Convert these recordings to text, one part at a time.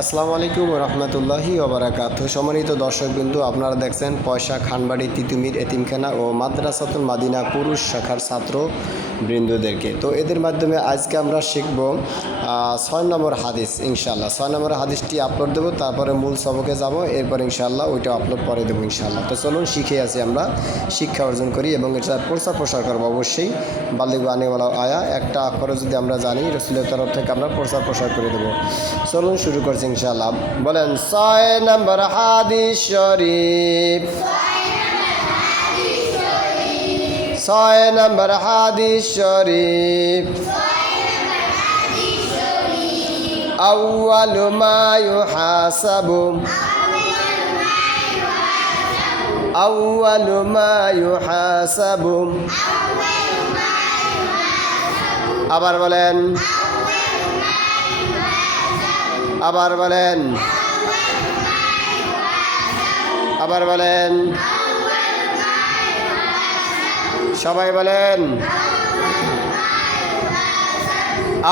আসসালামু আলাইকুম রহমতুল্লাহি ওবারাকাতুহু। সম্মানিত দর্শকবৃন্দ, আপনারা দেখছেন পয়সা খানবাড়ি তিতুমির এতিমখানা ও মাদ্রাসাতুল মাদিনা পুরুষ শাখার ছাত্র বৃন্দদেরকে। তো এদের মাধ্যমে আজকে আমরা শিখব 6 নম্বর হাদিস। ইনশাআল্লাহ 6 নম্বর হাদিসটি আপলোড দেবো, তারপরে মূল সবকে যাব, এরপর ইনশাআল্লাহ ওইটা আপলোড পরে দেবো ইনশাআল্লাহ। তো চলুন শিখে আসি, আমরা শিক্ষা অর্জন করি এবং এটা প্রচার করবো অবশ্যই। বাল্লিগু আনিওয়ালা আয়া একটা অক্ষরে যদি আমরা জানি, রসুলের তরফ থেকে আমরা প্রচার করে দেবো। চলুন শুরু করছি ইনশাআল্লাহ। বলেন 6 নম্বর হাদিস শরীফ, 6 নম্বর হাদিস শরীফ। আউয়ালু মা ইউহাসাবু, আউয়ালু মা ইউহাসাবু। আবার বলেন, আবার বলেন, আবার বলেন, সবাই বলেন।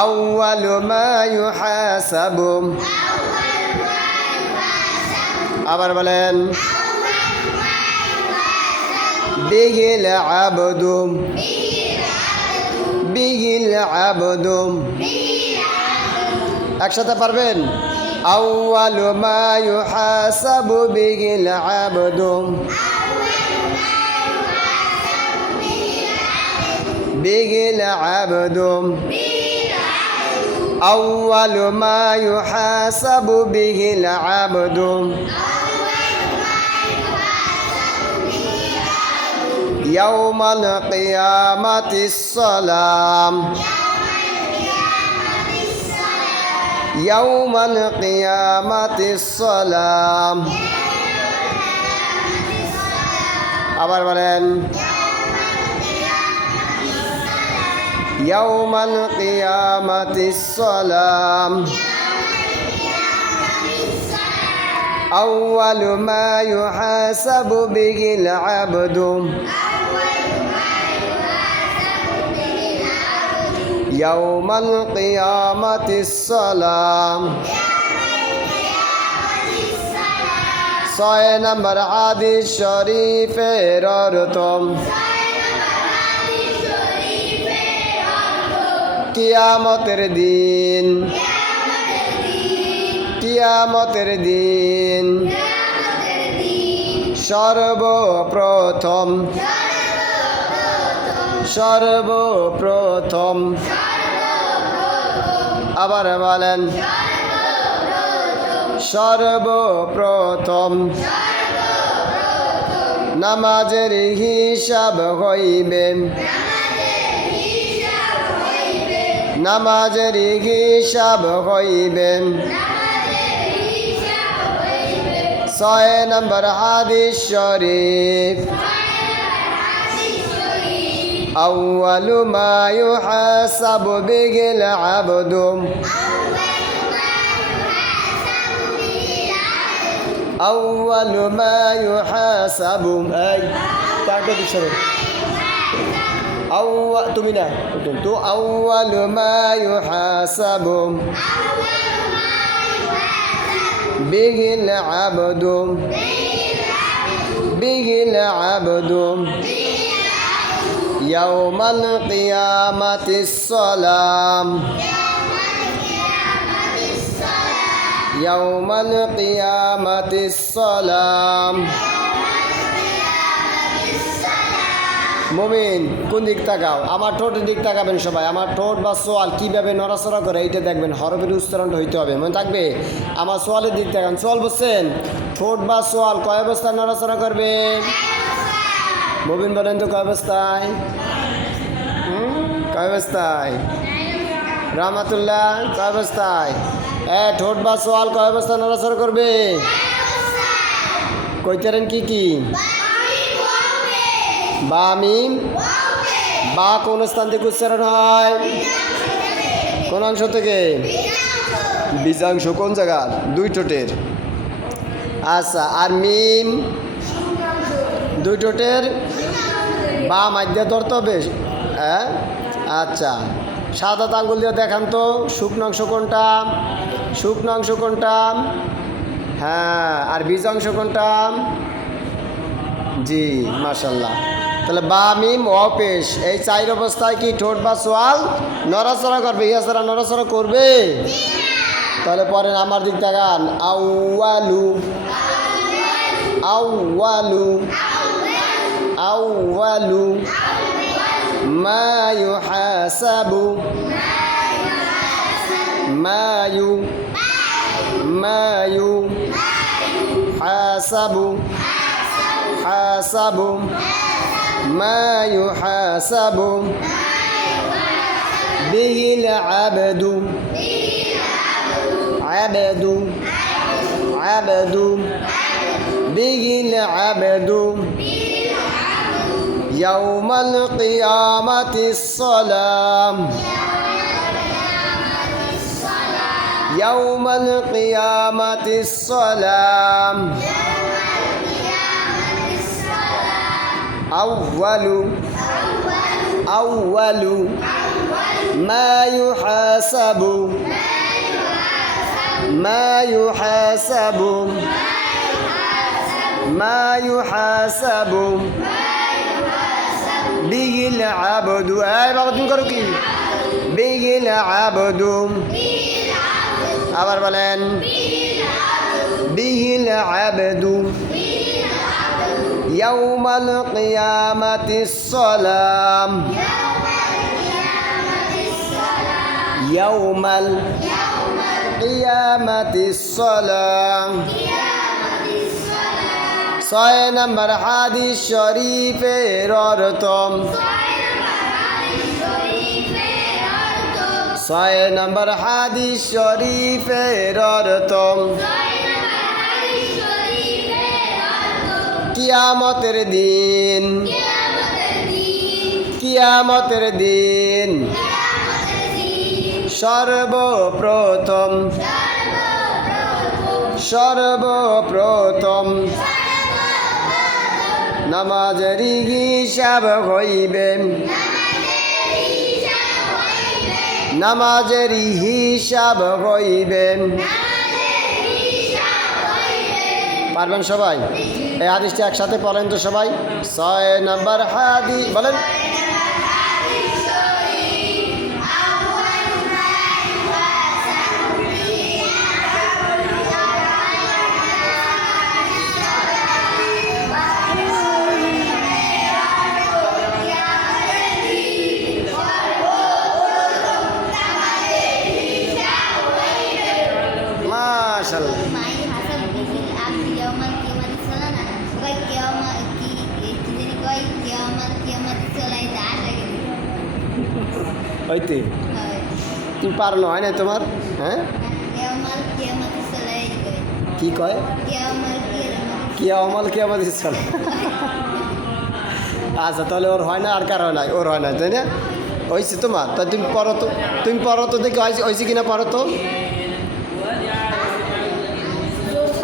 আউয়ালু মা ইউহাসাবু। আবার বলেন, বিহিল আবদু, বিহিল আবদু। একসাথে পারবেন? আউয়ালু মা ইউহাসাবু বিহিল আবদু, বিহিল আবদু। আউয়ালু মা ইউহাসাবু বিহিল আবদু। ইয়াউমাল কিয়ামাতিস সালাম, ইয়াউমাল কিয়ামাতিস সালাম। আবার বলেন, ইয়াউমাল কিয়ামাতিস সালাম। আউয়ালু মা ইউহাসাবু বিহিল আবদু, ইয়াউমাল কিয়ামাতিস সালাম। 6 নম্বর হাদিস শরীফের অর্থ, কিয়ামতের দিন, কিয়ামতের দিন সর্বপ্রথম, সর্বপ্রথম। আবার বলেন, সর্বপ্রথম নামাজের হিসাব হইবে, নামাজের হিসাব হইবে। 6 নম্বর হাদিস শরীফ। আউয়ালু মা ইউহাসাবু বিহিল আবদু, আউয়ালু মা ইউহাসাবু। এই তাকে দিশারো, তুমি না তো। আউয়ালু মা ইউহাসাবু বিহিল আবদু, বিহিল আবদু। ইয়াউমাল কিয়ামাতিস সালাম, ইয়াউমাল কিয়ামাতিস সালাম। মুমিন কোন দিক তাকাও? আমার ঠোঁটের দিক তাকাবেন সবাই। আমার ঠোঁট বা সোয়াল কীভাবে নড়াচড়া করে এইটা দেখবেন, হরফের উচ্চারণটা হইতে হবে, মনে থাকবে। আমার সোয়ালের দিক তাকান, সোয়াল বলছেন, ঠোঁট বা সোয়াল কয় অবস্থায় নড়াচড়া করবে? মুমিন বলেন তো কয় অবস্থায়? কয় অবস্থায়? রাহমাতুল্লাহ কয় অবস্থায়? ঠোঁট বা সোয়াল কয় অবস্থায় নড়াচড়া করবে? কইতেরেন কি কি? বা মিম। বা কোন স্থান থেকে উচ্চারণ হয়? কোন অংশ থেকে? বীজাংশ। কোন জায়গা? দুই ঠোঁটের। আচ্ছা, আর মিম দুই ঠোঁটের বা মাধ্যে ধরতে হবে। হ্যাঁ, আচ্ছা, সাদা আঙ্গুল দিয়ে দেখান তো শুকনো অংশ কোনটা? শুকনো অংশ কোনটা? হ্যাঁ, আর বীজ অংশ কোনটা? জি, মাশাল্লাহ। তাহলে বা মিম ও পেশ এই চার অবস্থায় কি ঠোঁট বা সোয়াল নড়াচড়া করবে? ইয়া ছাড়া নড়াচড়া করবে? তাহলে পরেন আমার দিক তাকান। আউয়ালু, আউয়ালু, আউয়ালু মা ইউহাসাবু, মা ইউহাসাবু, হাসাবু মা ইউহাসাবু বিহিল আবদু, আবদু, আবদু বিহিল আবদু ইয়াউমাল কিয়ামাতিস সালাম, ইয়াউমাল কিয়ামাতিস সালাম আউয়ালু, আউয়ালু মা ইউহাসাবু, মা ইউহাসাবু, মা ইউহাসাবু বিহিল আবদু। এই বাবা তুমি করো কি? বিহিল আবদু। আবার বলেন বিহিল আবদু ইয়াউমাল কিয়ামাতিস সালাম, ইয়াউমাল কিয়ামাতিস সালাম। 6 নম্বর হাদিস শরীফের অর্থ, 6 নম্বর হাদিস শরীফের অর্থ কিয়ামতের দিন, কিয়ামতের দিন সর্বপ্রথম, সর্বপ্রথম নামাজের হিসাব হইবে, নামাজের হিসাব হইবে। পারবেন সবাই? এই হাদিসটি একসাথে পড়েন তো সবাই। 6 নম্বর হাদিস বলেন। মাশাআল্লাহ। হইতে তুমি পারো না, হয় না তোমার? হ্যাঁ কি কয়? কিয়ামাল কিয়ামাত চলে। আচ্ছা তাহলে ওর হয় না, আর কার হয় না? ওর হয় না, তাই না? হয়েছে তোমার? তাই তুমি পড়ো তো, তুমি পড়ো তো দেখি হয়েছে কিনা, পড়ো তো।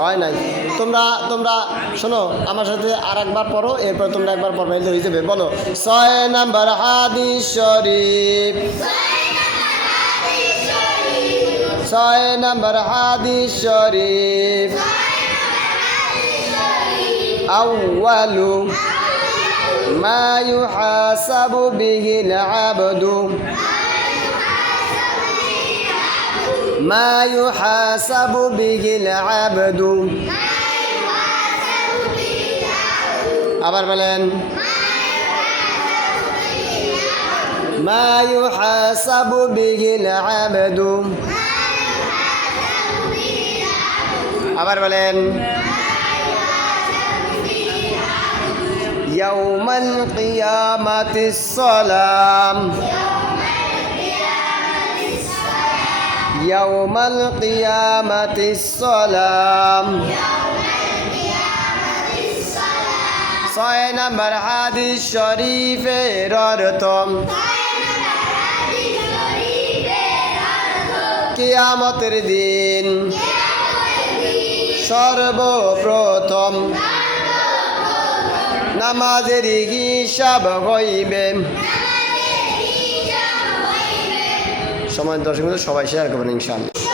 হয় নাই? তোমরা তোমরা শোনো, আমার সাথে আর একবার পড়ো, এরপর তোমরা একবার পড়বে, হয়ে যাবে। বলো 6 নম্বর হাদিস শরীফ, 6 নম্বর হাদিস শরীফ আউয়ালু মা ইউহাসাবু বিহিল আবদু, মা ইউহাসাবু বিহিল আবদু। আবার বলেন মা ইউহাসাবু বিহিল আবদু। আবার বলেন ইয়াউমাল কিয়ামাতিস সালাম, ইয়াউমাল কিয়ামাতিস সালাম। 6 নম্বর হাদিস শরীফের অর্থ কিয়ামতের দিন সর্বপ্রথম নামাজের হিসাব হইবে। সময় 10 মিনিট, সবাই শেয়ার করবেন ইনশাআল্লাহ।